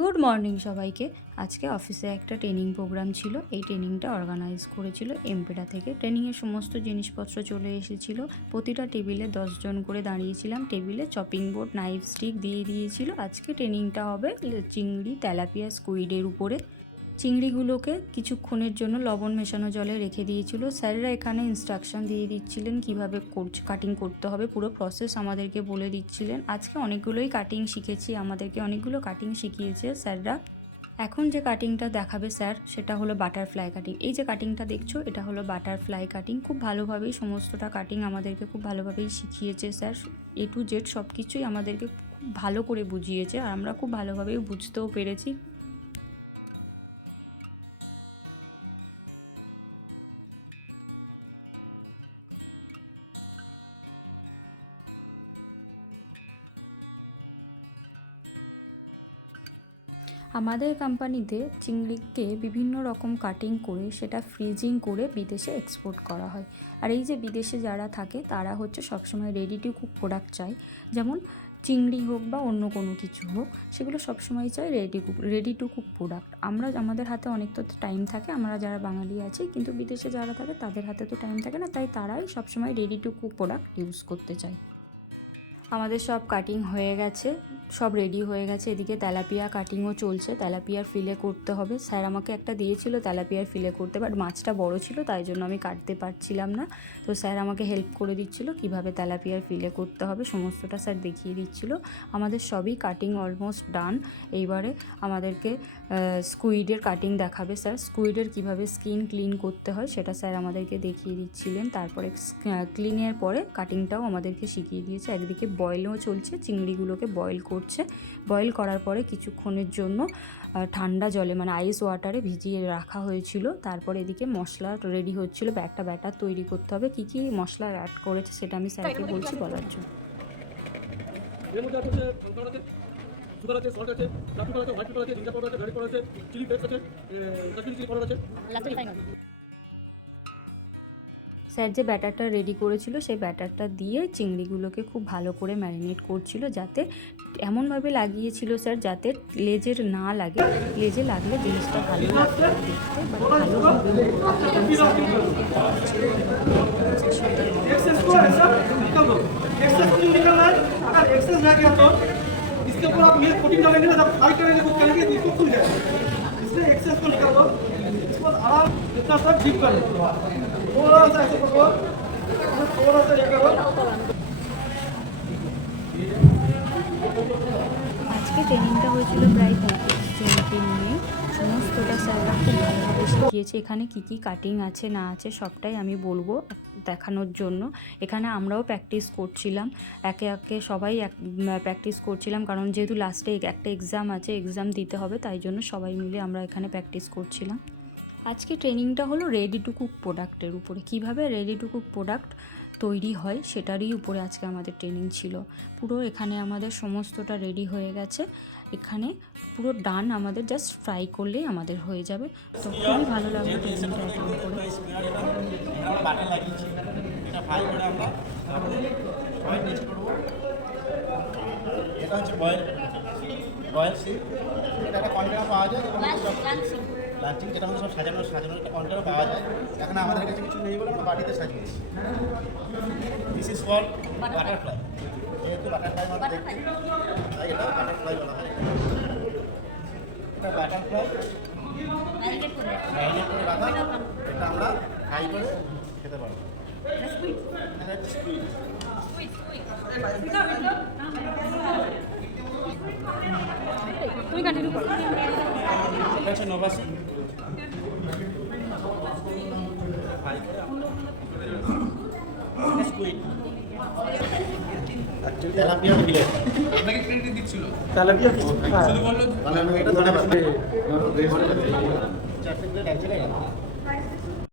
Good morning সবাইকে। আজকে অফিসে একটা ট্রেনিং প্রোগ্রাম ছিল। এই ট্রেনিংটা অর্গানাইজ করেছিল এমপেটা থেকে। ট্রেনিংয়ের সমস্ত জিনিসপত্র চলে এসেছিল। প্রতিটা টেবিলে 10 জন করে দাঁড়িয়েছিলাম। টেবিলে চপিং বোর্ড, নাইফ, স্টিক দিয়ে দিয়েছিল। আজকে ট্রেনিংটা হবে চিংড়ি, তেলাপিয়া, স্কুইডের উপরে। চিংড়িগুলোকে কিছুক্ষণের জন্য লবণ মেশানো জলে রেখে দিয়েছিল। স্যাররা এখানে ইনস্ট্রাকশন দিয়ে দিচ্ছিলেন কিভাবে কাটিং করতে হবে, পুরো প্রসেস আমাদেরকে বলে দিচ্ছিলেন। আজকে অনেকগুলোই কাটিং শিখেছি, আমাদেরকে অনেকগুলো কাটিং শিখিয়েছে স্যাররা। এখন যে কাটিংটা দেখাবে স্যার সেটা হলো বাটারফ্লাই কাটিং। এই যে কাটিংটা দেখছো এটা হলো বাটারফ্লাই কাটিং। খুব ভালোভাবেই সমস্তটা কাটিং আমাদেরকে খুব ভালোভাবেই শিখিয়েছে স্যার। A to Z সব কিছুই আমাদেরকে খুব ভালো করে বুঝিয়েছে আর আমরা খুব ভালোভাবেই বুঝতেও পেরেছি। আমাদের কোম্পানিতে চিংড়িকে বিভিন্ন রকম কাটিং করে সেটা ফ্রিজিং করে বিদেশে এক্সপোর্ট করা হয়। আর এই যে বিদেশে যারা থাকে তারা হচ্ছে সবসময় রেডি টু কুক প্রোডাক্ট চায়, যেমন চিংড়ি হোক বা অন্য কোনো কিছু হোক, সেগুলো সবসময় চাই রেডি টু কুক প্রোডাক্ট। আমাদের হাতে অনেক তো টাইম থাকে, আমরা যারা বাঙালি আছি, কিন্তু বিদেশে যারা থাকে তাদের হাতে তো টাইম থাকে না, তাই তারাই সবসময় ready to cook product use করতে চায়। আমাদের সব কাটিং হয়ে গেছে, সব রেডি হয়ে গেছে। এদিকে তেলাপিয়া কাটিংও চলছে, তেলাপিয়ার ফিলে করতে হবে। স্যার আমাকে একটা দিয়েছিল তেলাপিয়ার ফিলে করতে, বাট মাছটা বড় ছিল তাই জন্য আমি কাটতে পারছিলাম না। তো স্যার আমাকে হেল্প করে দিচ্ছিল কিভাবে তেলাপিয়ার ফিলে করতে হবে, সমস্তটা স্যার দেখিয়ে দিচ্ছিল। আমাদের সবই কাটিং অলমোস্ট ডান। এইবারে আমাদেরকে স্কুইডের কাটিং দেখাবে স্যার। স্কুইডের কিভাবে স্কিন ক্লিন করতে হয় সেটা স্যার আমাদেরকে দেখিয়ে দিচ্ছিলেন। তারপরে ক্লিনের পরে কাটিংটাও আমাদেরকে শিখিয়ে দিয়েছে। একদিকে বয়েলও চলছে, চিংড়িগুলোকে বয়েল করছে। বয়েল করার পরে কিছুক্ষণের জন্য ঠান্ডা জলে মানে আইস ওয়াটারে ভিজিয়ে রাখা হয়েছিল। তারপরে এদিকে মশলা রেডি হচ্ছিল, একটা ব্যাটার তৈরি করতে হবে। কী কী মশলা অ্যাড করেছে সেটা আমি স্যারকে বলছি বলার জন্য। সুগার আছে, সল্ট আছে, ব্ল্যাক পেপার আছে, হোয়াইট পেপার আছে, জিঞ্জার পাউডার আছে, গার্লিক পাউডার আছে, চিলি পেস্ট আছে, কাশ্মীরি চিলি পাউডার আছে। স্যার যে ব্যাটারটা রেডি করেছিল সেই ব্যাটারটা দিয়ে চিংড়িগুলোকে খুব ভালো করে ম্যারিনেট করছিল, যাতে এমনভাবে লাগিয়েছিল স্যার যাতে লেজের না লাগে। লেজে লাগলে জিনিসটা ভালো লাগবে দেখতে, ভালো হবে। इसके ऊपर आप मिल्क कोटिंग डालेंगे ना, जब फ्राई करेंगे तो करेंगे तो इसको खुल जाएगा, इसलिए एक्सेस को निकाल दो। इसको आराम इतना सा डीप कर दो, थोड़ा सा ऐसे करो, थोड़ा सा ये करो। আজকে ট্রেনিংটা হয়েছিল প্রায় 35 জনকে নিয়ে। সমস্তটা স্যাররা খুব ভালোভাবে শিখিয়েছে। এখানে কী কী কাটিং আছে না আছে সবটাই আমি বলবো দেখানোর জন্য। এখানে আমরাও প্র্যাকটিস করছিলাম, একে একে সবাই প্র্যাকটিস করছিলাম, কারণ যেহেতু লাস্টে একটা এক্সাম আছে, এক্সাম দিতে হবে, তাই জন্য সবাই মিলে আমরা এখানে প্র্যাকটিস করছিলাম। আজকে ট্রেনিংটা হলো রেডি টু কুক প্রোডাক্টের উপরে, কিভাবে রেডি টু কুক প্রোডাক্ট তৈরি হয় সেটারই উপরে আজকে আমাদের ট্রেনিং ছিল। পুরো এখানে আমাদের সমস্তটা রেডি হয়ে গেছে, এখানে পুরো ডান, আমাদের জাস্ট ফ্রাই করলেই আমাদের হয়ে যাবে। তো খুবই ভালো লাগলো ট্রেনিংটা অ্যাটেন্ড করে। এটা হচ্ছে বয়েল সিট, এটা একটা কন্টেনার পাওয়া যায়, লাঞ্চিং যেটা আমাদের সব সাজানো একটা কন্টেনার পাওয়া যায়। এখানে আমাদের কাছে কিছু নেই বলে আমরা বাটিতে সাজিয়েছি। দিস ইজ কল্ড বাটারফ্লাই, যেহেতু বাটারফ্লাই আমাদের দেখতে, তাই এটা বাটারফ্লাই বলা হয়। এটা বাটারফ্লাই ম্যারিনেট করে রাখা, এটা আমরা ফ্রাই করে খেতে পারবো। তুমি কন্টিনিউ করো। এটা হচ্ছে নোভাসি, স্কুইড, তেলাপিয়া ফিলে। আপনাকে ক্রেডিট দিচ্ছিল তেলাপিয়া শুধু বললো, এটা ধরে চারটে প্লেট এক জায়গায়।